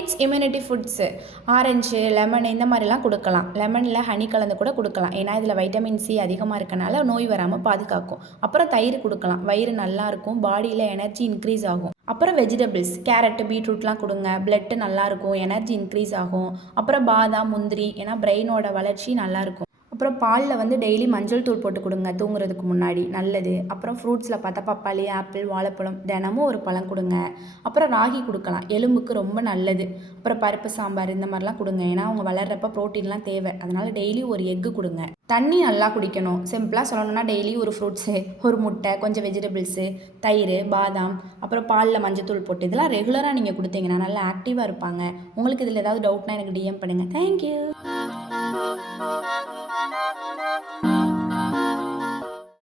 Kids immunity foods orange, lemon இந்த மாதிரிலாம் கொடுக்கலாம். லெமனில் ஹனி கலந்து கூட கொடுக்கலாம். ஏன்னா இதில் வைட்டமின் சி அதிகமாக இருக்கனால நோய் வராமல் பாதுகாக்கும். அப்புறம் தயிர் கொடுக்கலாம். வயிறு நல்லாயிருக்கும், பாடியில் எனர்ஜி இன்க்ரீஸ் ஆகும். அப்புறம் வெஜிடபிள்ஸ் கேரட்டு, பீட்ரூட்லாம் கொடுங்க. பிளட்டு நல்லாயிருக்கும், எனர்ஜி இன்க்ரீஸ் ஆகும். அப்புறம் பாதாம், முந்திரி, ஏன்னா பிரெயினோட வளர்ச்சி நல்லாயிருக்கும். அப்புறம் பாலில் வந்து டெய்லி மஞ்சள் தூள் போட்டு கொடுங்க தூங்குறதுக்கு முன்னாடி, நல்லது. அப்புறம் ஃப்ரூட்ஸில் பார்த்தா பப்பாளி, ஆப்பிள், வாழைப்பழம் தினமும் ஒரு பழம் கொடுங்க. அப்புறம் ராகி கொடுக்கலாம், எலும்புக்கு ரொம்ப நல்லது. அப்புறம் பருப்பு சாம்பார் இந்த மாதிரிலாம் கொடுங்க, ஏன்னா அவங்க வளர்கிறப்ப ப்ரோட்டீன்லாம் தேவை. அதனால் டெய்லி ஒரு எக்கு கொடுங்க. தண்ணி நல்லா குடிக்கணும். சிம்பிளாக சொல்லணும்னா டெய்லி ஒரு ஃப்ரூட்ஸு, ஒரு முட்டை, கொஞ்சம் வெஜிடபிள்ஸு, தயிர், பாதாம், அப்புறம் பாலில் மஞ்சத்தூள் போட்டு இதெல்லாம் ரெகுலராக நீங்கள் கொடுத்தீங்கன்னா நல்லா ஆக்டிவாக இருப்பாங்க. உங்களுக்கு இதில் ஏதாவது டவுட்னா எனக்கு டிஎம் பண்ணுங்கள். தேங்க்யூ.